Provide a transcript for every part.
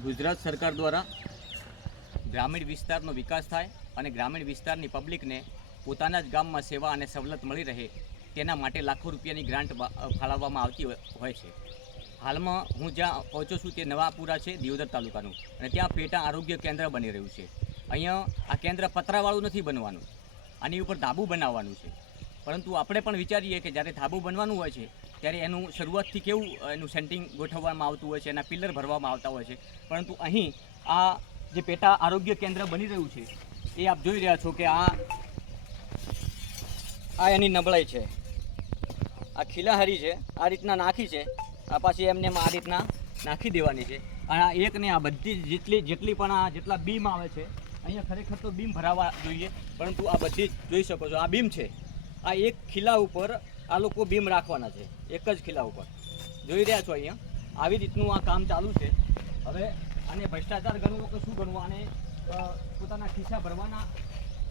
ગુજરાત સરકાર દ્વારા ગ્રામીણ વિસ્તારનો વિકાસ થાય અને ગ્રામીણ વિસ્તારની પબ્લિકને પોતાના જ ગામમાં સેવા અને સવલત મળી રહે તેના માટે લાખો રૂપિયાની ગ્રાન્ટ ફાળવવામાં આવતી હોય છે. હાલમાં હું જ્યાં પહોંચ્યો છું તે નવાપુરા છે, દિયોદર તાલુકાનું, અને ત્યાં પેટા આરોગ્ય કેન્દ્ર બની રહ્યું છે. અહીંયા આ કેન્દ્ર પતરાવાળું નથી બનવાનું, આની ઉપર ધાબુ બનાવવાનું છે. પરંતુ આપણે પણ વિચારીએ કે જ્યારે ધાબુ બનવાનું હોય છે ત્યારે એનું શરૂઆતથી કેવું એનું સેન્ટિંગ ગોઠવવામાં આવતું હોય છે, એના પિલર ભરવામાં આવતા હોય છે. પરંતુ અહીં આ જે પેટા આરોગ્ય કેન્દ્ર બની રહ્યું છે એ આપ જોઈ રહ્યા છો કે આ એની નબળાઈ છે. આ ખીલાહારી છે, આ રીતના નાખી છે, આ પાછી એમને આ રીતના નાખી દેવાની છે. અને આ એક ને આ બધી જેટલી પણ આ જેટલા બીમ આવે છે અહીંયા ખરેખર તો બીમ ભરાવા જોઈએ, પરંતુ આ બધી જ જોઈ શકો છો આ બીમ છે. આ એક ખીલા ઉપર આ લોકો બીમ રાખવાના છે, એક જ ખીલા ઉપર જોઈ રહ્યા છો. અહીંયા આવી રીતનું આ કામ ચાલુ છે. હવે આને ભ્રષ્ટાચાર ગણવો કે શું ગણવું, આને પોતાના ખિસ્સા ભરવાના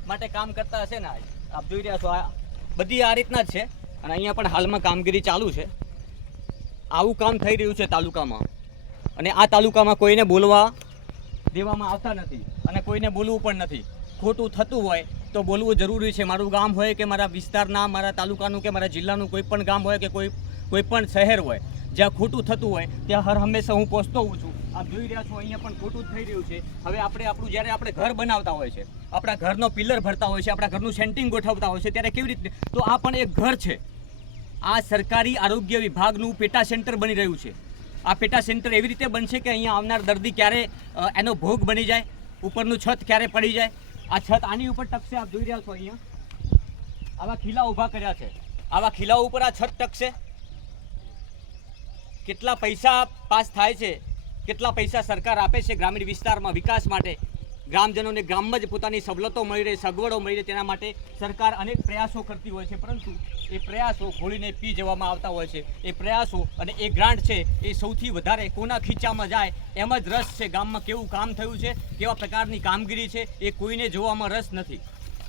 માટે કામ કરતા હશે ને. આપ જોઈ રહ્યા છો આ બધી આ રીતના જ છે. અને અહીંયા પણ હાલમાં કામગીરી ચાલુ છે. આવું કામ થઈ રહ્યું છે તાલુકામાં, અને આ તાલુકામાં કોઈને બોલવા દેવામાં આવતા નથી અને કોઈને બોલવું પણ નથી. ખોટું થતું હોય તો બોલવું જરૂરી છે. મારું ગામ હોય કે મારા વિસ્તારના, મારા તાલુકાનું કે મારા જિલ્લાનું કોઈ પણ ગામ હોય કે કોઈ પણ શહેર હોય, જ્યાં ખોટું થતું હોય ત્યાં હર હંમેશા હું પહોંચતો હોઉં છું. આપ જોઈ રહ્યા છો અહીંયા પણ ખોટું થઈ રહ્યું છે. હવે આપણું જ્યારે આપણે ઘર બનાવતા હોય છે, આપણા ઘરનો પિલર ભરતા હોય છે, આપણા ઘરનું સેન્ટિંગ ગોઠવતા હોય છે, ત્યારે કેવી રીતે, તો આ પણ એક ઘર છે. આ સરકારી આરોગ્ય વિભાગનું પેટા સેન્ટર બની રહ્યું છે. આ પેટા સેન્ટર એવી રીતે બનશે કે અહીંયા આવનાર દર્દી ક્યારે એનો ભોગ બની જાય, ઉપરનું છત ક્યારે પડી જાય. આ છત આની ઉપર ટકશે. આપ જોઈ રહ્યા છો અહીંયા આવા ખીલા ઊભા કર્યા છે. આવા ખીલાઓ ઉપર આ છત ટકશે. કેટલા પૈસા પાસ થાય છે, કેટલા પૈસા સરકાર આપે છે ગ્રામીણ વિસ્તારમાં વિકાસ માટે, ગ્રામજનોને ગામમાં જ પોતાની સવલતો મળી રહે, સગવડો મળી રહે, તેના માટે સરકાર અનેક પ્રયાસો કરતી હોય છે. પરંતુ એ પ્રયાસો ઘોળીને પી જવામાં આવતા હોય છે. એ પ્રયાસો અને એ ગ્રાન્ટ છે એ સૌથી વધારે કોના ખીચામાં જાય એમ જ રસ છે. ગામમાં કેવું કામ થયું છે, કેવા પ્રકારની કામગીરી છે, એ કોઈને જોવામાં રસ નથી.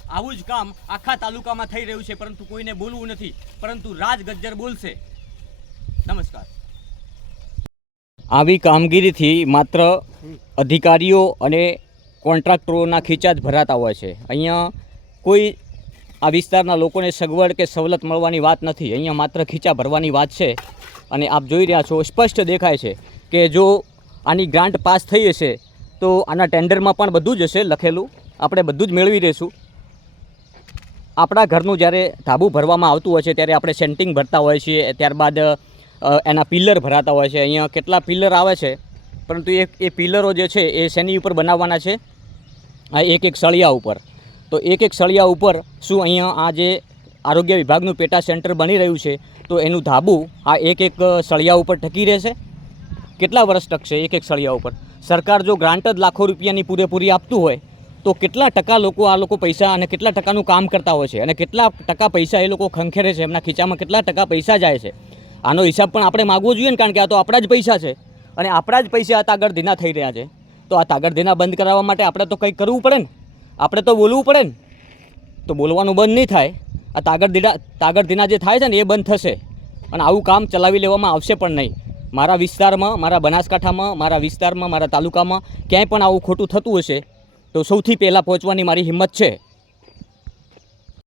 આવું જ કામ આખા તાલુકામાં થઈ રહ્યું છે, પરંતુ કોઈને બોલવું નથી, પરંતુ રાજ ગજ્જર બોલશે. નમસ્કાર. આવી કામગીરીથી માત્ર અધિકારીઓ અને કોન્ટ્રાક્ટરોના ખીચા જ ભરાતા હોય છે. અહીંયા કોઈ આ વિસ્તારના લોકોને સગવડ કે સવલત મળવાની વાત નથી. અહીંયા માત્ર ખીચા ભરવાની વાત છે. અને આપ જોઈ રહ્યા છો સ્પષ્ટ દેખાય છે કે જો આની ગ્રાન્ટ પાસ થઈ હશે તો આના ટેન્ડરમાં પણ બધું જ હશે લખેલું, આપણે બધું જ મેળવી રહીશું. આપણા ઘરનું જ્યારે ધાબુ ભરવામાં આવતું હોય છે ત્યારે આપણે સેન્ટિંગ ભરતા હોય છીએ, ત્યારબાદ એના પિલર ભરાતા હોય છે. અહીંયા કેટલા પિલર આવે છે, પરંતુ એ પિલરો જે છે એ શેની ઉપર બનાવવાના છે? આ એક સળિયા ઉપર. તો એક સળિયા ઉપર શું અહીંયા આ જે આરોગ્ય વિભાગનું પેટા સેન્ટર બની રહ્યું છે તો એનું ધાબુ આ એક સળિયા ઉપર ટકી રહેશે? કેટલા વર્ષ ટકશે એક સળિયા ઉપર? સરકાર જો ગ્રાન્ટ જ લાખો રૂપિયાની પૂરેપૂરી આપતું હોય તો કેટલા ટકા આ લોકો પૈસા અને કેટલા ટકાનું કામ કરતા હોય છે, અને કેટલા ટકા પૈસા એ લોકો ખંખેરે છે, એમના ખીચામાં કેટલા ટકા પૈસા જાય છે? આનો હિસાબ પણ આપણે માગવો જોઈએ ને, કારણ કે આ તો આપણા જ પૈસા છે અને આપણા જ પૈસા આ તાગડધીના થઈ રહ્યા છે. તો આ તાગડધીના બંધ કરાવવા માટે આપણે તો કંઈક કરવું પડે ને, આપણે તો બોલવું પડે ને. તો બોલવાનું બંધ નહીં થાય, આ તાગડધીના જે થાય છે ને એ બંધ થશે અને આવું કામ ચલાવી લેવામાં આવશે પણ નહીં. મારા વિસ્તારમાં, મારા બનાસકાંઠામાં, મારા વિસ્તારમાં, મારા તાલુકામાં ક્યાંય પણ આવું ખોટું થતું હશે તો સૌથી પહેલાં પહોંચવાની મારી હિંમત છે.